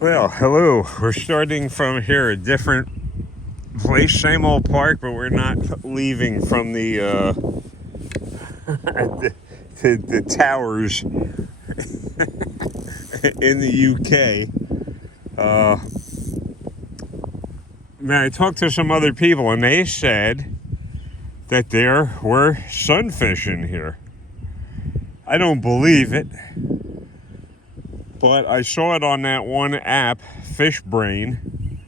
Well, hello. We're starting from here, a different place, same old park, but we're not leaving from the towers in the UK. Man, I talked to some other people, and they said that there were sunfish in here. I don't believe it, but I saw it on that one app, FishBrain,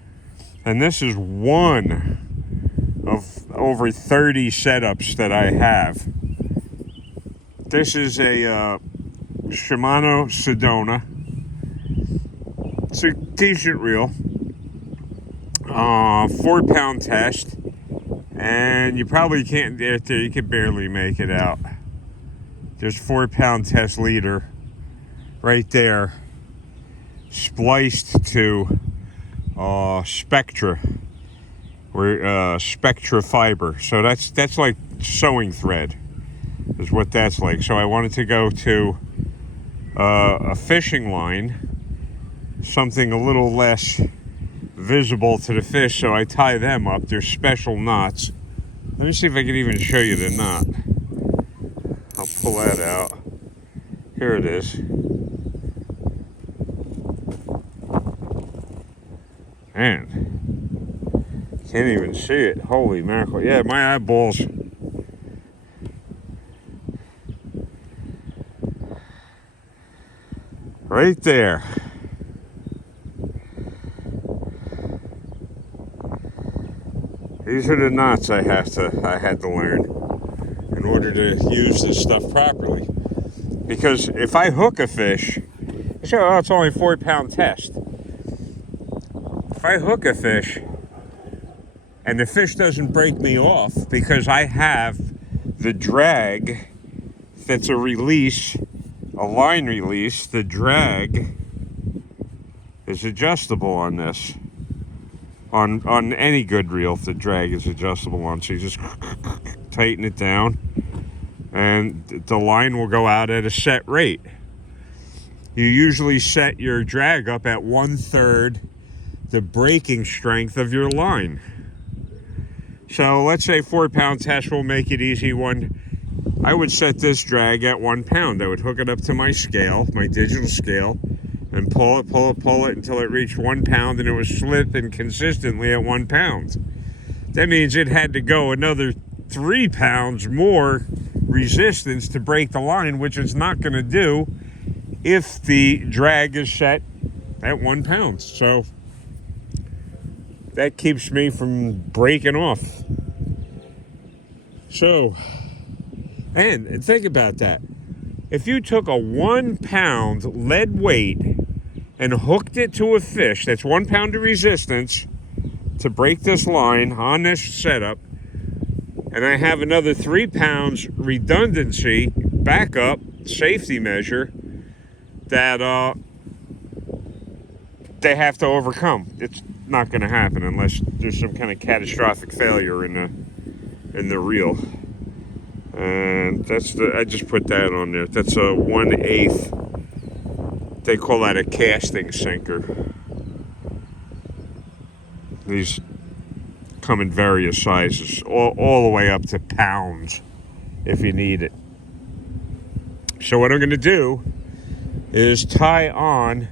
and this is one of over 30 setups that I have. This is a Shimano Sedona. It's a decent reel, 4-pound test, and you probably can't get there. You could barely make it out. There's 4-pound test leader right there, spliced to Spectra, or Spectra fiber. So that's like sewing thread, is what that's like. So I wanted to go to a fishing line, something a little less visible to the fish, so I tie them up. They're special knots. Let me see if I can even show you the knot. I'll pull that out. Here it is. Man, can't even see it. Holy mackerel. Yeah, my eyeballs. Right there. These are the knots I had to learn in order to use this stuff properly. Because if I hook a fish, it's only 4-pound test. If I hook a fish and the fish doesn't break me off because I have the drag that's a release, a line release, the drag is adjustable on this. On any good reel, the drag is adjustable on, so you just tighten it down and the line will go out at a set rate. You usually set your drag up at 1/3 the breaking strength of your line. So let's say 4-pound test will make it easy. I would set this drag at 1 pound. I would hook it up to my scale, my digital scale, and pull it until it reached 1 pound, and it was slipping consistently at 1 pound. That means it had to go another 3 pounds more resistance to break the line, which it's not going to do if the drag is set at 1 pound. So that keeps me from breaking off. So, and think about that. If you took a 1 pound lead weight and hooked it to a fish that's 1 pound of resistance to break this line on this setup, and I have another 3 pounds redundancy, backup, safety measure that they have to overcome. It's not going to happen unless there's some kind of catastrophic failure in the reel. And I just put that on there. That's a 1/8. They call that a casting sinker. These come in various sizes, all the way up to pounds if you need it. So what I'm going to do is tie on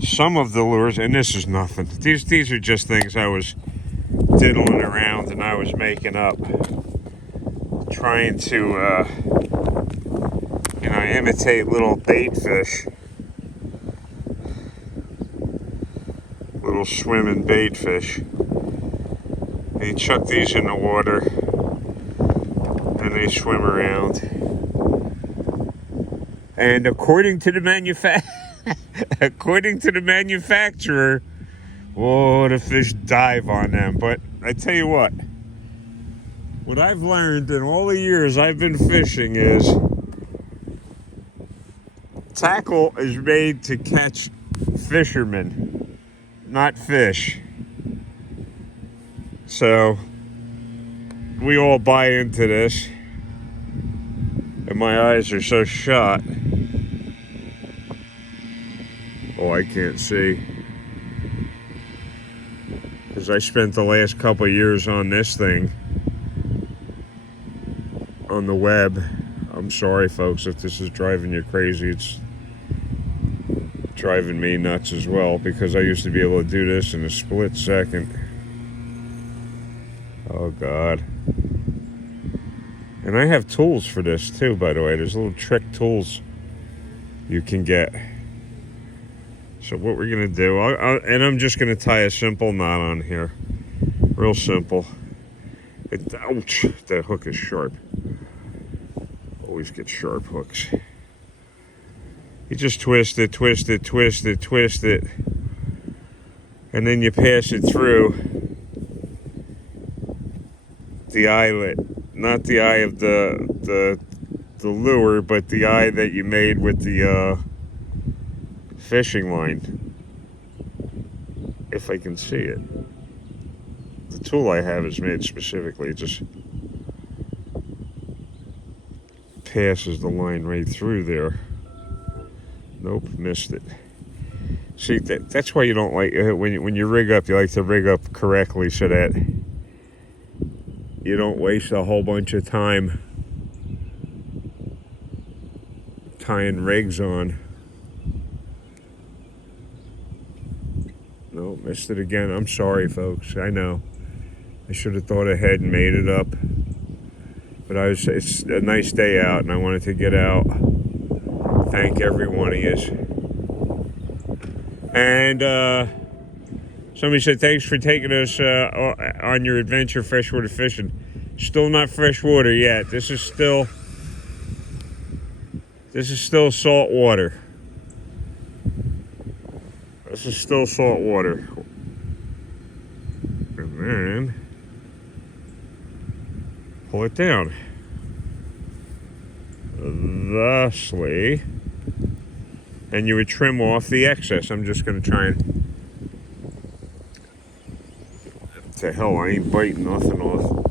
some of the lures, and this is nothing. These are just things I was diddling around and I was making up, trying to imitate little bait fish, little swimming bait fish. And you chuck these in the water and they swim around. And according to the manufacturer, the fish dive on them. But I tell you what I've learned in all the years I've been fishing is tackle is made to catch fishermen, not fish. So we all buy into this, and my eyes are so shot. Oh, I can't see. because I spent the last couple of years on this thing on the web. I'm sorry, folks, if this is driving you crazy. It's driving me nuts as well, because I used to be able to do this in a split second. Oh, God. And I have tools for this, too, by the way. There's little trick tools you can get. So what we're going to do, and I'm just going to tie a simple knot on here. Real simple. Ouch, that hook is sharp. Always get sharp hooks. You just twist it, twist it, twist it, twist it. And then you pass it through the eyelet. Not the eye of the lure, but the eye that you made with the fishing line. If I can see it. The tool I have is made specifically. It just passes the line right through there. Nope, missed it. See, that's why you don't like, when you rig up, you like to rig up correctly so that you don't waste a whole bunch of time tying rigs on. No, missed it again. I'm sorry, folks. I know. I should have thought ahead and made it up. But it's a nice day out, and I wanted to get out. Thank every one of you. And somebody said, thanks for taking us on your adventure freshwater fishing. Still not freshwater yet. This is still salt water. This is still salt water. And then pull it down. Thusly. And you would trim off the excess. I'm just going to try and... What the hell, I ain't biting nothing off.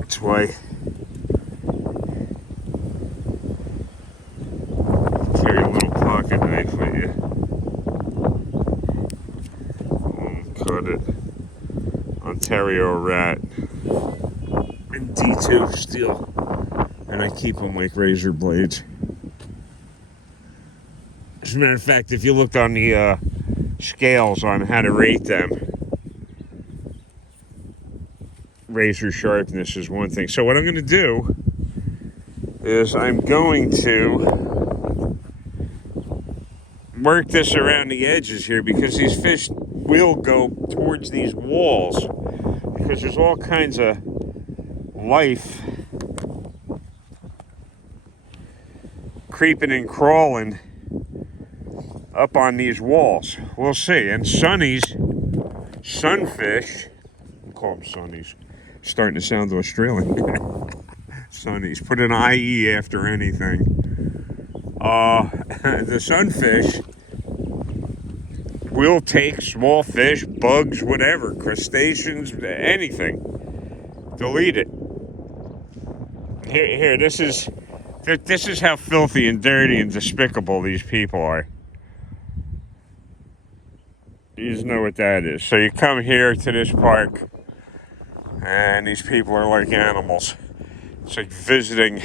That's why... Carry a little pocket knife with you. Cut it. Ontario rat. And D2 steel. And I keep them like razor blades. As a matter of fact, if you looked on the scales on how to rate them, razor sharpness is one thing. So what I'm going to do is I'm going to work this around the edges here, because these fish will go towards these walls, because there's all kinds of life creeping and crawling up on these walls. We'll see. And sunnies, sunfish, I call them sunnies, starting to sound Australian. Sunnies, put an IE after anything. The sunfish will take small fish, bugs, whatever, crustaceans, anything. Delete it. Here, this is how filthy and dirty and despicable these people are. You just know what that is. So you come here to this park, and these people are like animals. It's like visiting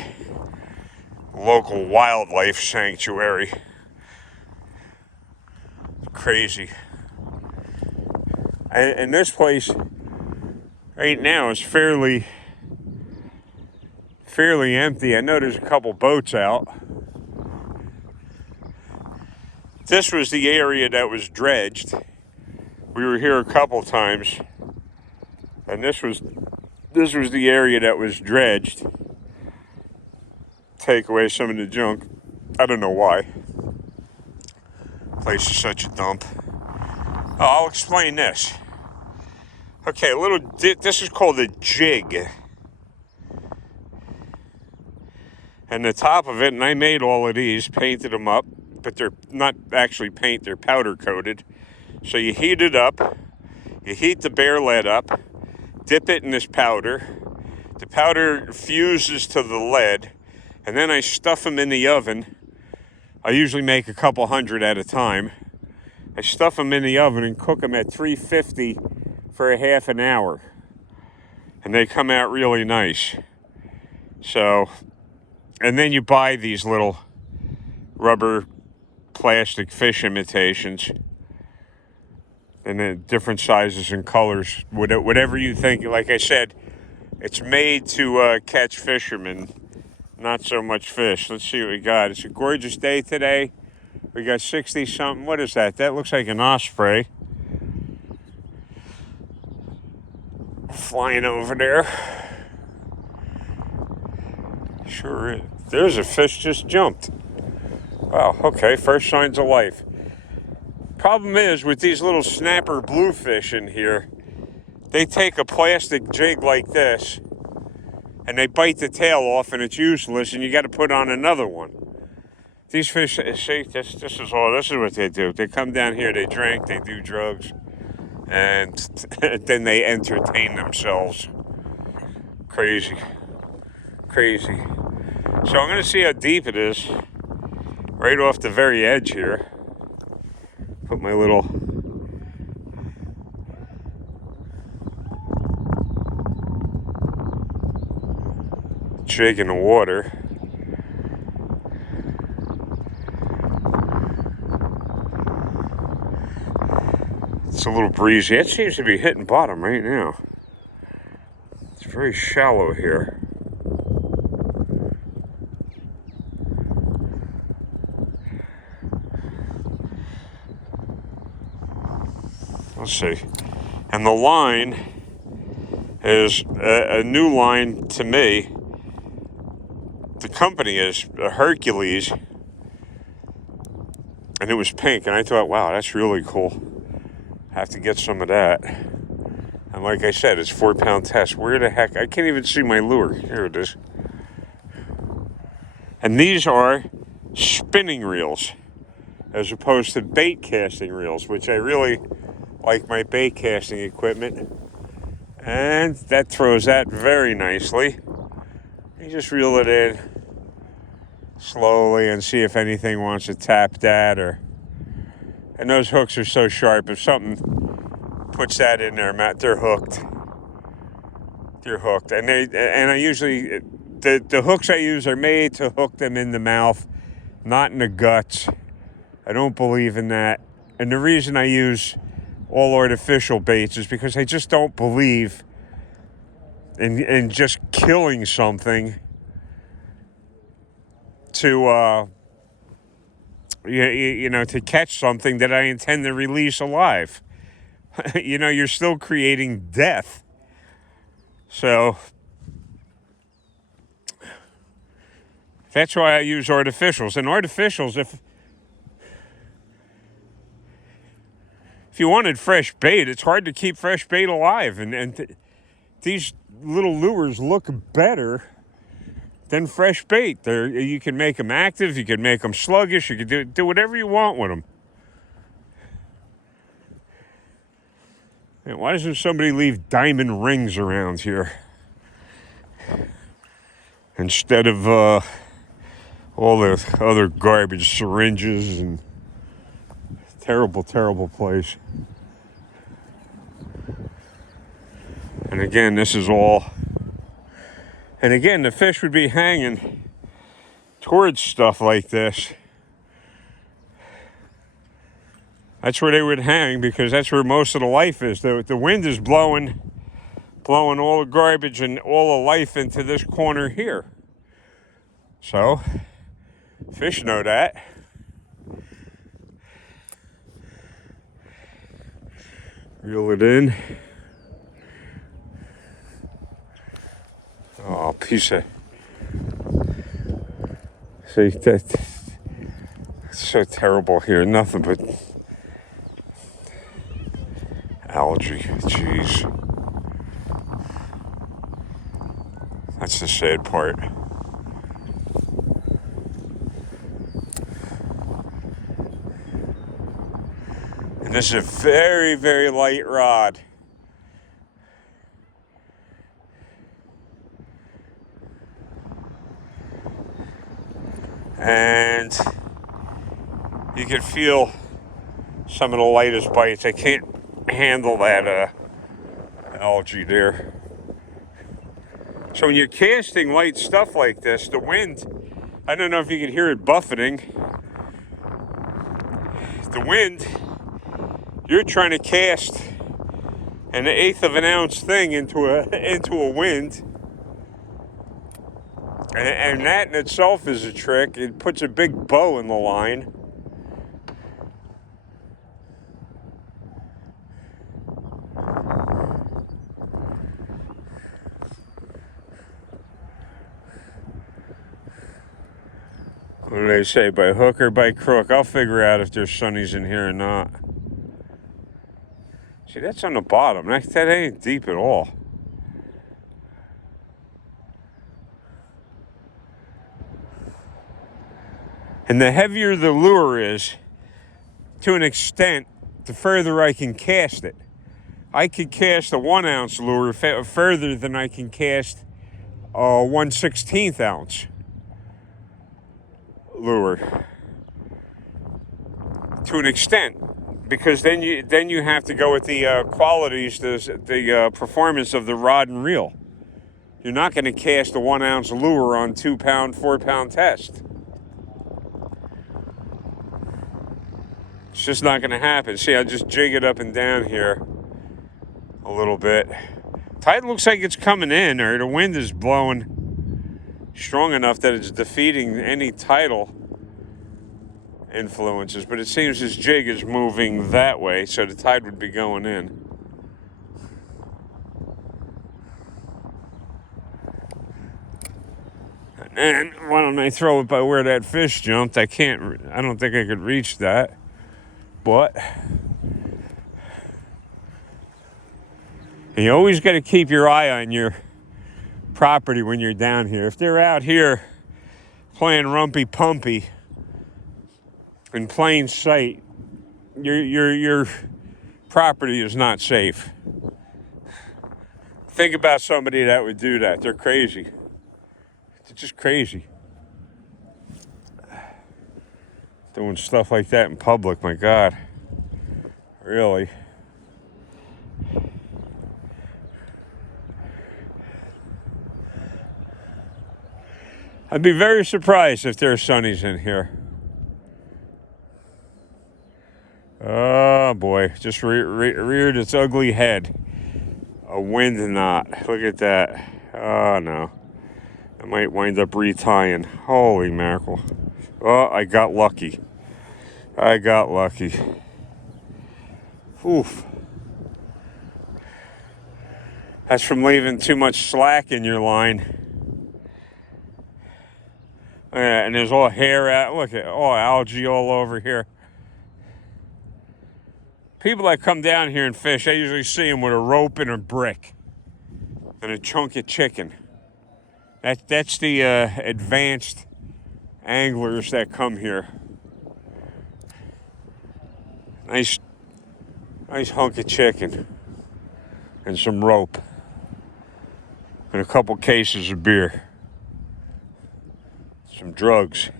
local wildlife sanctuary. Crazy. And this place right now is fairly empty. I know there's a couple boats out. This was the area that was dredged. We were here a couple times, and this was the area that was dredged. Take away some of the junk. I don't know why. Place is such a dump. I'll explain this. Okay, this is called a jig. And the top of it, and I made all of these, painted them up, but they're not actually paint, they're powder coated. So you heat it up, you heat the bare lead up, dip it in this powder. The powder fuses to the lead, and then I stuff them in the oven. I usually make a couple hundred at a time. I stuff them in the oven and cook them at 350 for a half an hour. And they come out really nice. So, and then you buy these little rubber plastic fish imitations. And then different sizes and colors. Whatever you think. Like I said, it's made to catch fishermen, not so much fish. Let's see what we got. It's a gorgeous day today. We got 60 something. What is that? That looks like an osprey flying over there. Sure is. There's a fish just jumped. Wow, okay, first signs of life. Problem is, with these little snapper bluefish in here, they take a plastic jig like this and they bite the tail off and it's useless, and you got to put on another one. These fish, see, this is what they do. They come down here, they drink, they do drugs, and then they entertain themselves. Crazy. So I'm going to see how deep it is, right off the very edge here. Put my little jig in the water. It's a little breezy. It seems to be hitting bottom right now. It's very shallow here. Let's see. And the line is a new line to me. The company is a Hercules. And it was pink. And I thought, wow, that's really cool. Have to get some of that. And like I said, it's 4-pound test. Where the heck? I can't even see my lure. Here it is. And these are spinning reels as opposed to bait casting reels, which I really like my bait casting equipment. And that throws that very nicely. You just reel it in slowly and see if anything wants to tap that. And those hooks are so sharp, if something puts that in there, Matt, they're hooked. And I usually, the hooks I use are made to hook them in the mouth, not in the guts. I don't believe in that. And the reason I use all artificial baits is because I just don't believe in just killing something to to catch something that I intend to release alive. You're still creating death. So that's why I use artificials. And artificials, if you wanted fresh bait, it's hard to keep fresh bait alive. And these little lures look better than fresh bait. You can make them active, you can make them sluggish, you can do whatever you want with them. And why doesn't somebody leave diamond rings around here instead of all the other garbage, syringes, and terrible place. And again, this is all. And again, the fish would be hanging towards stuff like this. That's where they would hang, because that's where most of the life is. The wind is blowing all the garbage and all the life into this corner here. So, fish know that. Reel it in. Oh, piece of... See, that's so terrible here. Nothing but algae. Jeez. That's the sad part. And this is a very, very light rod. And you can feel some of the lightest bites. I can't handle that algae there. So when you're casting light stuff like this, the wind, I don't know if you can hear it buffeting. The wind, you're trying to cast an 1/8 of an ounce thing into a wind. And that in itself is a trick. It puts a big bow in the line. What do they say, by hook or by crook? I'll figure out if there's sunnies in here or not. See, that's on the bottom. That ain't deep at all. And the heavier the lure is, to an extent, the further I can cast it. I could cast a 1 ounce lure further than I can cast a 1/16 ounce lure. To an extent, because then you have to go with the qualities, the performance of the rod and reel. You're not going to cast a 1 ounce lure on 2 pound, 4 pound test. It's just not going to happen. See, I just jig it up and down here a little bit. Tide looks like it's coming in, or the wind is blowing strong enough that it's defeating any tidal influences, but it seems this jig is moving that way, so the tide would be going in. And then, why don't I throw it by where that fish jumped? I don't think I could reach that. But you always got to keep your eye on your property when you're down here. If they're out here playing rumpy pumpy in plain sight, your property is not safe. Think about somebody that would do that. They're crazy. They're just crazy. Doing stuff like that in public, my God. Really. I'd be very surprised if there are sunnies in here. Oh boy, just reared its ugly head. A wind knot. Look at that. Oh no. I might wind up retying. Holy mackerel. Oh, I got lucky. Oof. That's from leaving too much slack in your line. And there's all hair out. Look at all algae all over here. People that come down here and fish, I usually see them with a rope and a brick and a chunk of chicken. That's the advanced anglers that come here. Nice hunk of chicken and some rope and a couple cases of beer, some drugs.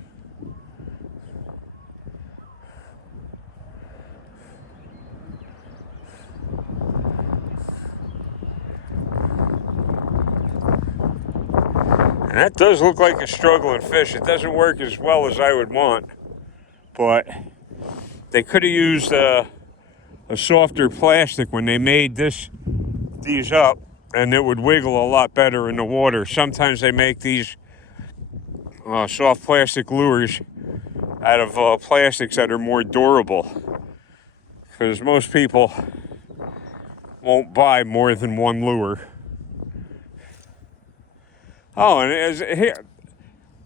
And that does look like a struggling fish. It doesn't work as well as I would want, but they could have used a softer plastic when they made these up, and it would wiggle a lot better in the water. Sometimes they make these soft plastic lures out of plastics that are more durable, because most people won't buy more than one lure. Oh, and here,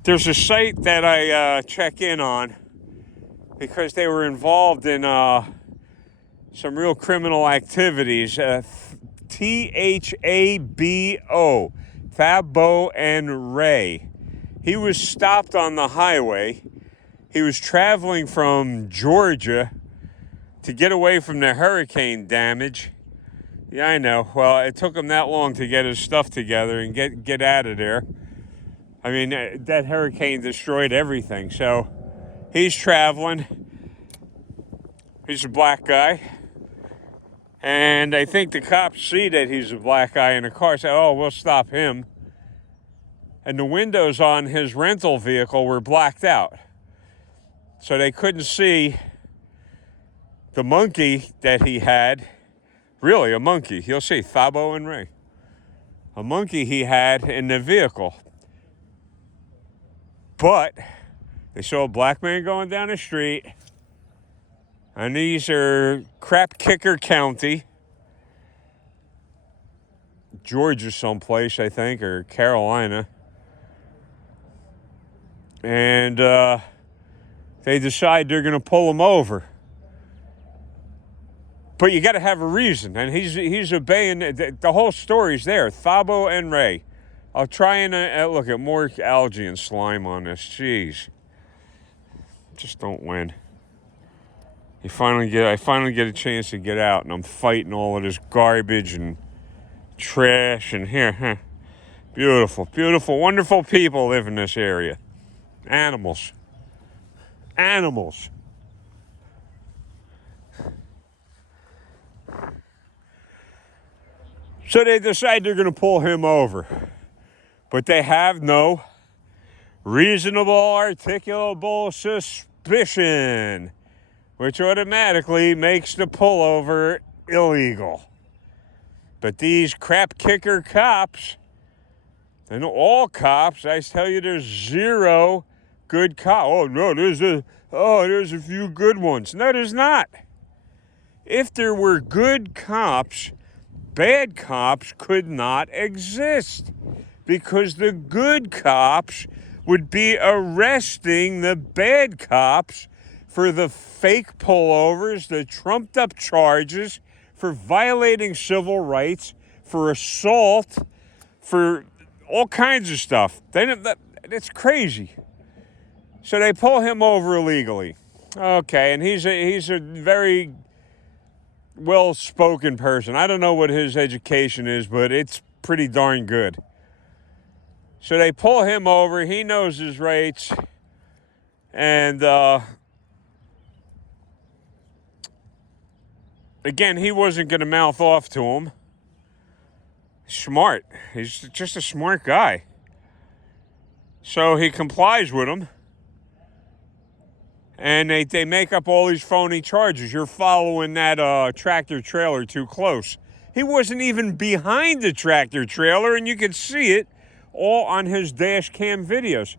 there's a site that I check in on because they were involved in some real criminal activities. THABO, Thabo and Ray. He was stopped on the highway. He was traveling from Georgia to get away from the hurricane damage. Yeah, I know. Well, it took him that long to get his stuff together and get out of there. I mean, that hurricane destroyed everything. So he's traveling. He's a black guy. And I think the cops see that he's a black guy in the car, say, oh, we'll stop him. And the windows on his rental vehicle were blacked out. So they couldn't see the monkey that he had. Really, a monkey. You'll see, Thabo and Ray. A monkey he had in the vehicle. But they saw a black man going down the street. And these are Crap Kicker County, Georgia someplace, I think, or Carolina. And they decide they're going to pull him over. But you got to have a reason. And he's obeying. The whole story's there. Thabo and Ray. I'll try and look at more algae and slime on this. Jeez. Just don't win. I finally get a chance to get out, and I'm fighting all of this garbage and trash and here. Beautiful, beautiful, wonderful people live in this area. Animals. So they decide they're going to pull him over. But they have no reasonable, articulable suspicion, which automatically makes the pullover illegal. But these crap kicker cops, and all cops, I tell you, there's zero good cops. Oh no, there's a few good ones. No, there's not. If there were good cops, bad cops could not exist, because the good cops would be arresting the bad cops for the fake pullovers, the trumped up charges, for violating civil rights, for assault, for all kinds of stuff. It's crazy. So they pull him over illegally. Okay, and he's a very well-spoken person. I don't know what his education is, but it's pretty darn good. So they pull him over. He knows his rights. And again, he wasn't going to mouth off to him. Smart. He's just a smart guy. So he complies with him. And they make up all these phony charges. You're following that tractor trailer too close. He wasn't even behind the tractor trailer, and you could see it all on his dash cam videos.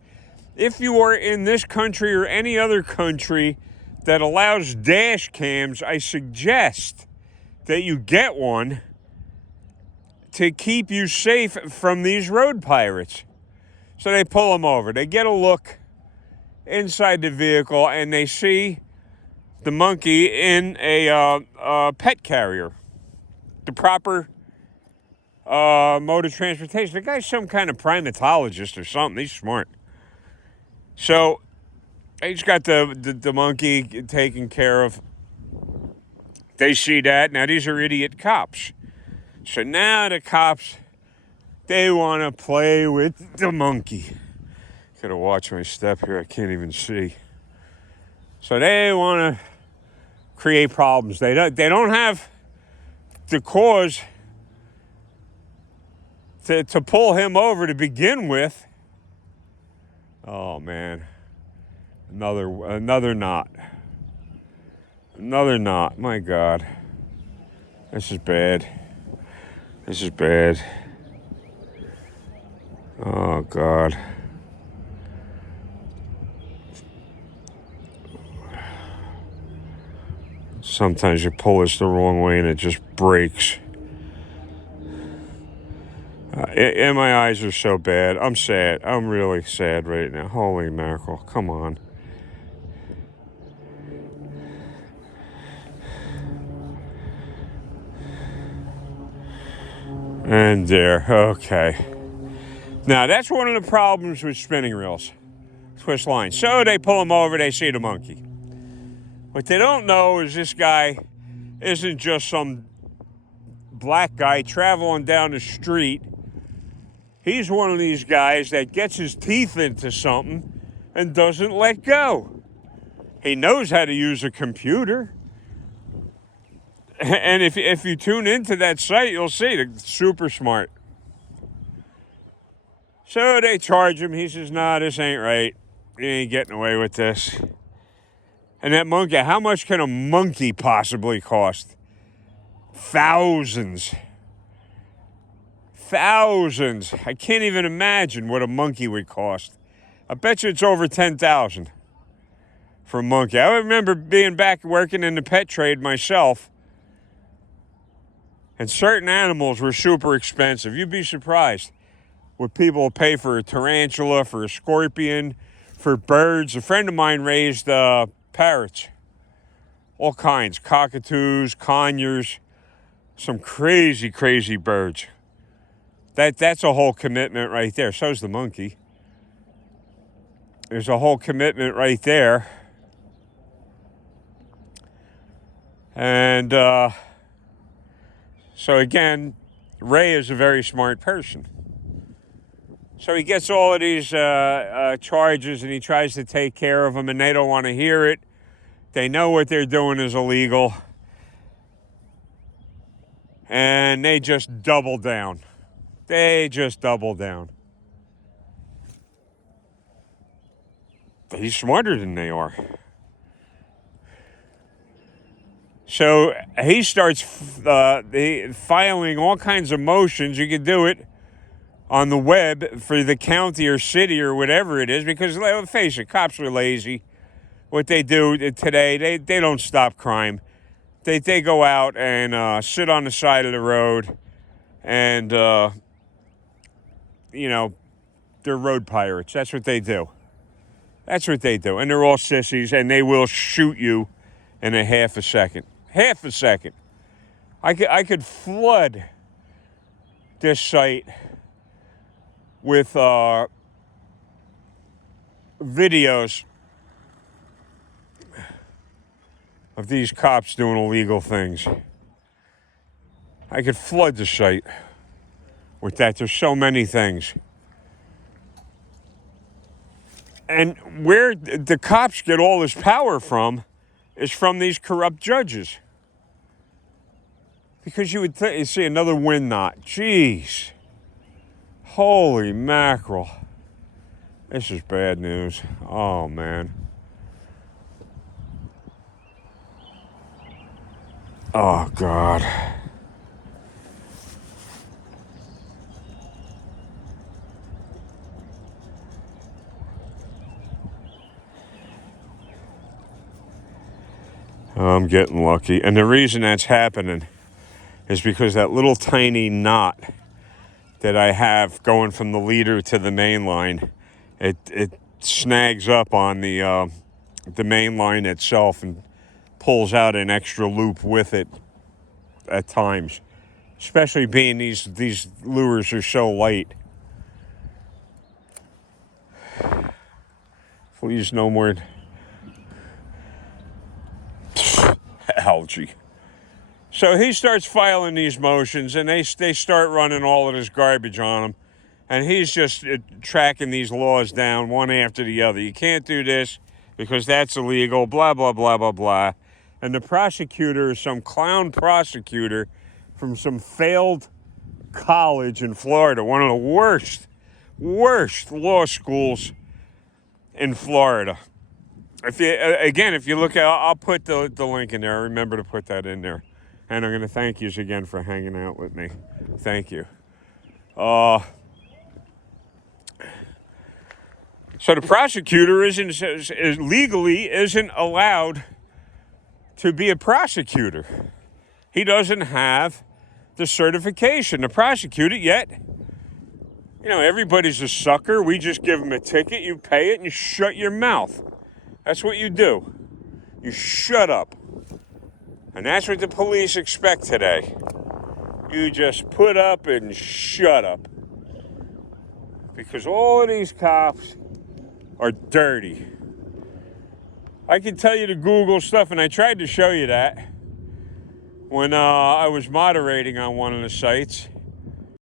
If you are in this country or any other country that allows dash cams, I suggest that you get one to keep you safe from these road pirates. So they pull him over. They get a look inside the vehicle, and they see the monkey in a pet carrier, the proper mode of transportation. The guy's some kind of primatologist or something. He's smart. So he's got the monkey taken care of. They see that. Now, these are idiot cops. So now the cops, they want to play with the monkey. Gotta watch my step here. I can't even see. So they want to create problems. They don't have the cause to pull him over to begin with. Oh man, another knot. Another knot. My God, this is bad. This is bad. Oh God. Sometimes you pull this the wrong way and it just breaks. And my eyes are so bad. I'm sad. I'm really sad right now. Holy mackerel. Come on. And there. Okay. Now, that's one of the problems with spinning reels. Twist line. So they pull them over. They see the monkey. What they don't know is this guy isn't just some black guy traveling down the street. He's one of these guys that gets his teeth into something and doesn't let go. He knows how to use a computer. And if you tune into that site, you'll see they're super smart. So they charge him. He says, "Nah, this ain't right. You ain't getting away with this." And that monkey, how much can a monkey possibly cost? Thousands. Thousands. I can't even imagine what a monkey would cost. I bet you it's over 10,000 for a monkey. I remember being back working in the pet trade myself, and certain animals were super expensive. You'd be surprised what people will pay for a tarantula, for a scorpion, for birds. A friend of mine raised parrots, all kinds, cockatoos, conures, some crazy, crazy birds. That's a whole commitment right there. So's the monkey. There's a whole commitment right there. And so again, Ray is a very smart person. So he gets all of these charges, and he tries to take care of them, and they don't want to hear it. They know what they're doing is illegal. And they just double down. They just double down. He's smarter than they are. So he starts filing all kinds of motions. You can do it on the web for the county or city or whatever it is, because let's face it, cops are lazy. What they do today, they don't stop crime. They go out and sit on the side of the road, and they're road pirates. That's what they do. That's what they do. And they're all sissies, and they will shoot you in a half a second. Half a second. I could flood this site with videos of these cops doing illegal things. I could flood the site with that. There's so many things. And where the cops get all this power from is from these corrupt judges. Because you would you see another wind knot. Jeez. Holy mackerel. This is bad news. Oh, man. Oh, God. I'm getting lucky. And the reason that's happening is because that little tiny knot that I have going from the leader to the main line, it snags up on the main line itself and pulls out an extra loop with it at times. Especially being these lures are so light. Please, no more algae. So he starts filing these motions, and they start running all of this garbage on him. And he's just tracking these laws down one after the other. You can't do this because that's illegal, blah, blah, blah, blah, blah. And the prosecutor is some clown prosecutor from some failed college in Florida, one of the worst law schools in Florida. If you look at, I'll put the link in there. I remember to put that in there. And I'm going to thank you again for hanging out with me. Thank you. So the prosecutor legally isn't allowed to be a prosecutor. He doesn't have the certification to prosecute it yet. Everybody's a sucker. We just give them a ticket, you pay it, and you shut your mouth. That's what you do. You shut up. And that's what the police expect today. You just put up and shut up. Because all of these cops are dirty. I can tell you to Google stuff, and I tried to show you that when I was moderating on one of the sites.